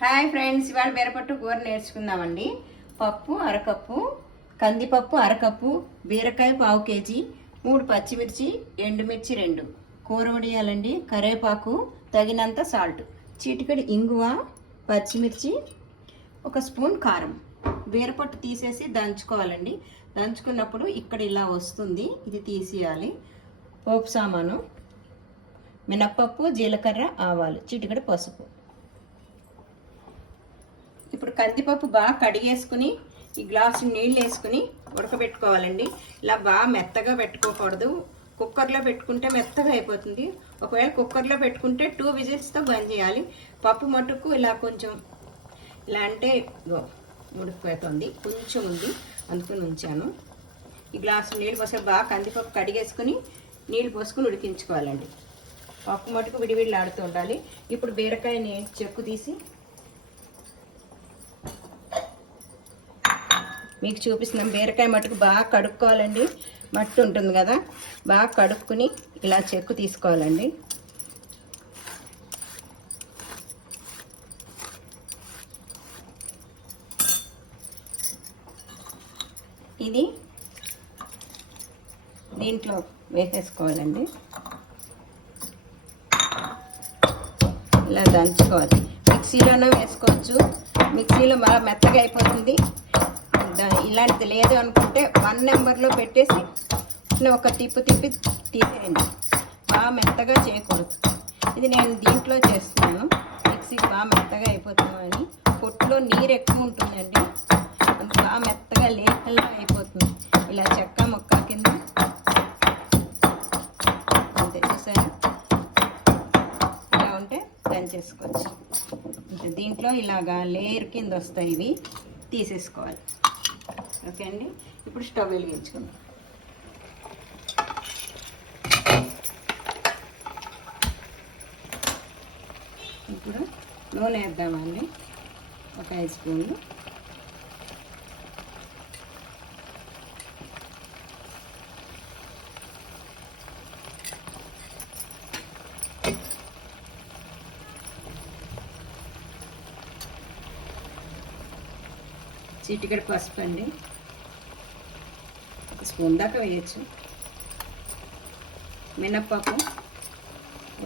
Hi friends, ఇవాళ బీరపట్టు కూర నేర్చుకుందామండి. పప్పు అరకప్పు, కందిపప్పు అరకప్పు, బీరకాయ పావు కేజీ, 3 పచ్చిమిర్చి, ఎండుమిర్చి 2, కూర వడియాలండి, కరేపాకు, తగినంత సాల్ట్, చిటికెడు ఇంగువ, పచ్చిమిర్చి, 1 స్పూన్ కారం. బీరపట్టు తీసేసి దంచుకోవాలండి. దంచుకున్నప్పుడు ఇక్కడ ఇలా వస్తుంది, ఇది తీసేయాలి. పోపు సామాను, మినప్పప్పు, జీలకర్ర, ఆవాలు, చిటికెడు పసుపు. ఇప్పుడు కందిపప్పు బాగా కడిగేసుకుని ఈ గ్లాసు నీళ్ళు వేసుకుని ఉడకబెట్టుకోవాలండి. ఇలా బాగా మెత్తగా పెట్టుకోకూడదు. కుక్కర్లో పెట్టుకుంటే మెత్తగా అయిపోతుంది. ఒకవేళ కుక్కర్లో పెట్టుకుంటే 2 విజిల్స్తో బంద్ చేయాలి. పప్పు మట్టుకు ఇలా కొంచెం ఇలా అంటే ఉడికిపోతుంది, కొంచెం ఉంది, అందుకని ఉంచాను. ఈ గ్లాసు నీళ్ళు పోసి బాగా కందిపప్పు కడిగేసుకుని నీళ్ళు పోసుకుని ఉడికించుకోవాలండి. పప్పు మట్టుకు విడివిడిలాడుతూ ఉండాలి. ఇప్పుడు బీరకాయని చెక్కు తీసి మీకు చూపిస్తున్నాం. బీరకాయ మట్టుకు బాగా కడుక్కోవాలండి. మట్టి ఉంటుంది కదా, బాగా కడుక్కుని ఇలా చెక్కు తీసుకోవాలండి. ఇది దీంట్లో వేసేసుకోవాలండి. ఇలా దంచుకోవాలి. మిక్సీలోనే వేసుకోవచ్చు. మిక్సీలో బాగా మెత్తగా అయిపోతుంది. ఇలాంటిది లేదు అనుకుంటే 1 నెంబర్లో పెట్టేసి ఒక తిప్పి తీసేయండి. బాగా మెత్తగా చేయకూడదు. ఇది నేను దీంట్లో చేస్తున్నాను. మిక్సీ బాగా మెత్తగా అయిపోతుందని, పొట్టులో నీరు ఎక్కువ ఉంటుందండి, అది బాగా మెత్తగా లేకల్లా అయిపోతుంది. ఇలా చెక్క ముక్క కింద అంతే, చూసారా? ఇలా ఉంటే దంచేసుకోవచ్చు. దీంట్లో ఇలాగా లేయర్ కింద వస్తాయి, ఇవి తీసేసుకోవాలి. ఓకే అండి, ఇప్పుడు స్టవ్ వెలిగించుకుందాం. ఇప్పుడు నూనె వేద్దామండి. ఒక 5 స్పూన్లు. చిటికెడు పసుపు అండి, 1 స్పూన్ దాకా వేయచ్చు. మినప్పప్పు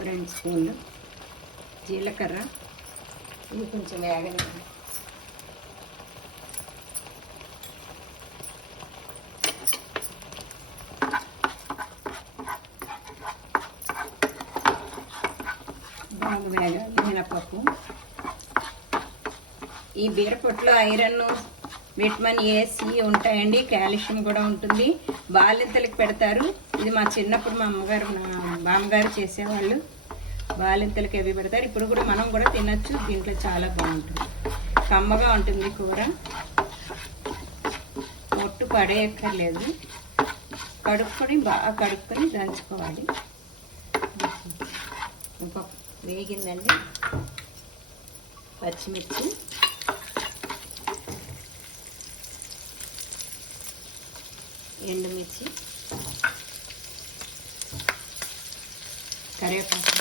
2 స్పూన్లు, జీలకర్ర ఇది కొంచెం వేగనివ్వండి. బాగా వేగాలి మినప్పప్పు. ఈ బీరపొట్టులో ఐరన్, విటమిన్ A, C ఉంటాయండి, కాల్షియం కూడా ఉంటుంది. బాలింతలకు పెడతారు. ఇది మా చిన్నప్పుడు మా బామ్మగారు చేసేవాళ్ళు. బాలింతలకి అవి పెడతారు. ఇప్పుడు కూడా మనం కూడా తినచ్చు. దీంట్లో చాలా బాగుంటుంది, కమ్మగా ఉంటుంది కూర. పొట్టు పడేయక్కర్లేదు. కడుక్కొని బాగా కడుక్కొని దంచుకోవాలి. వేగిందండి. పచ్చిమిర్చి, ఎండుమిర్చి, కరివేపాకు,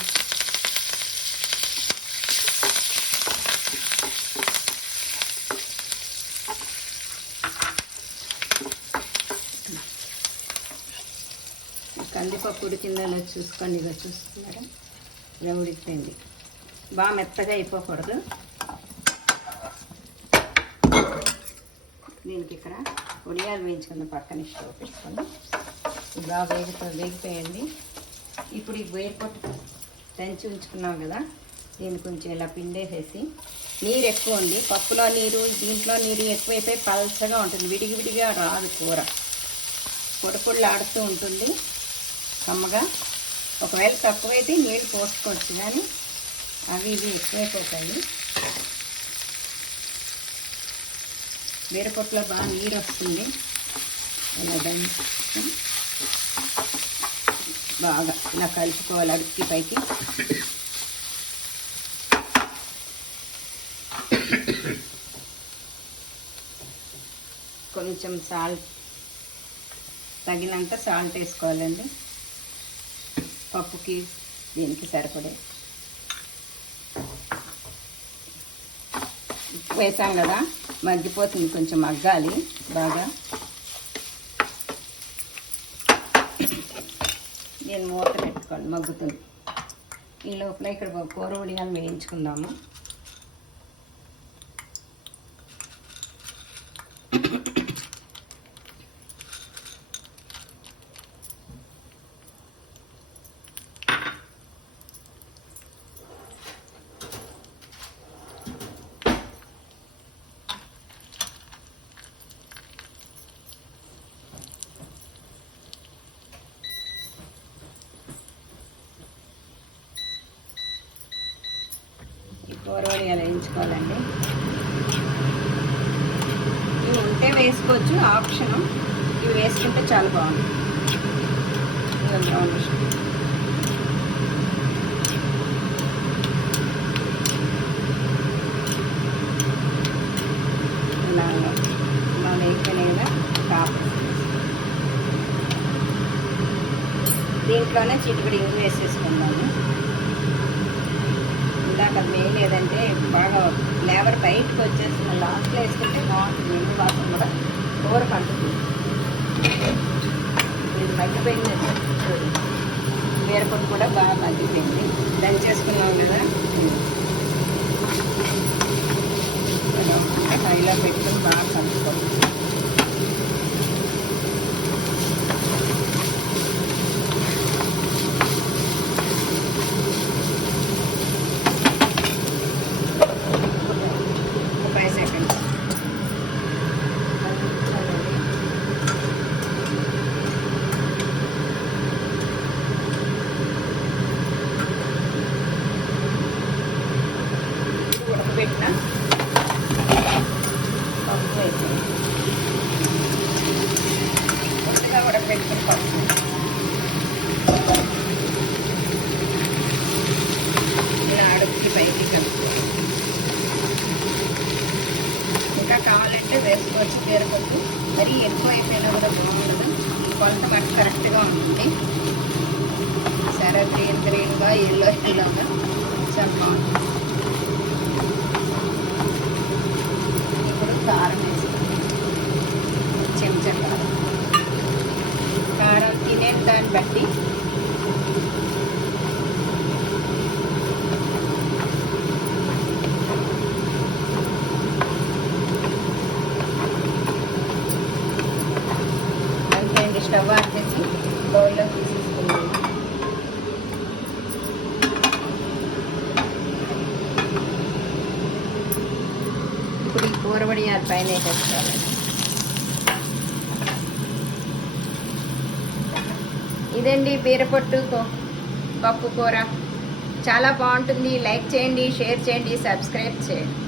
కందిపప్పు ఉడికిందో చూసుకోండి. ఇక చూస్తున్నారా, ఇలా ఉడికిపోయింది. బాగా మెత్తగా అయిపోకూడదు. దీనికి ఇక్కడ ఉడియాలు వేయించుకుందాం. పక్కన స్టవ్ పెట్టుకొని బాగా వేగిపోయండి. ఇప్పుడు ఈ బీరపట్టు దంచి ఉంచుకున్నాం కదా, దీన్ని కొంచెం ఇలా పిండేసేసి, నీరు ఎక్కువ ఉంది, పప్పులో నీరు దీంట్లో నీరు ఎక్కువైపోయి పల్చగా ఉంటుంది, విడిగివిడిగా రాదు కూర, పొడి ఆడుతూ ఉంటుంది కమ్మగా. ఒకవేళ తక్కువైతే నీళ్ళు పోసుకోవచ్చు, కానీ అవి ఇవి ఎక్కువైపోతాయి. బీరపప్పులో బాగా నీరు వస్తుంది. ఇలా దంచి బాగా ఇలా కలుపుకోవాలి అడుక్కి పైకి. కొంచెం సాల్ట్, తగినంత సాల్ట్ వేసుకోవాలండి. పప్పుకి దీనికి సరిపడే వేసాం కదా, మగ్గిపోతుంది, కొంచెం మగ్గాలి బాగా. నేను మూత పెట్టుకోండి, మగ్గుతుంది. ఈ లోపల ఇక్కడ కూర వడియాలు వేయించుకుందాము. కూర వడియాలు వేయించుకోవాలండి. ఇవి ఉంటే వేసుకోవచ్చు, ఆప్షను. ఇవి వేసుకుంటే చాలా బాగుంది. ఇలా వేసుకునే కదా కాపు. దీంట్లోనే చిటికడి ఇంగు వేసేసుకుందాము. ఇందాక అది వేయలేదంటే బాగా ఫ్లేవర్ బయటకు వచ్చేస్తుంది. లాస్ట్లో వేసుకుంటే బాగుంటుంది. ఇంగు వాసన కూడా కూర కంటుంది. ఇది మగ్గిపోయింది. బీరపప్పు కూడా బాగా మగ్గిపోయింది. దంచేసుకున్నాం కదా, హైలో పెట్టుకుని బాగా కలుపుకోవాలి. ఉడకబెట్టిన పప్పు అయితే కొత్తగా ఉడకబెట్టిన పప్పు ఇలా అడుగుకి పైకి కలుపుకోవాలి. ఇంకా కావాలంటే వేసుకోవచ్చు బీరపప్పు. మరీ ఎక్కువ అయిపోయినా కూడా బాగుండదు. కొంత మనకు కరెక్ట్గా ఉంటుంది. సరే, గ్రీన్గా ఎల్లోగా చాలా బాగుంటుంది. కారం వేసుకోండి, చెంచా కారం తినే దాన్ని బట్టి. అంతే, స్టవ్ ఆన్ చేసి బౌల్లో తీసేసుకున్నాము. ఇప్పుడు ఈ కూర వడియాలు పైన వేసేసుకోవాలి. ఇదండి బీరపొట్టు పప్పు కూర. చాలా బాగుంటుంది. లైక్ చేయండి, షేర్ చేయండి, సబ్స్క్రైబ్ చేయండి.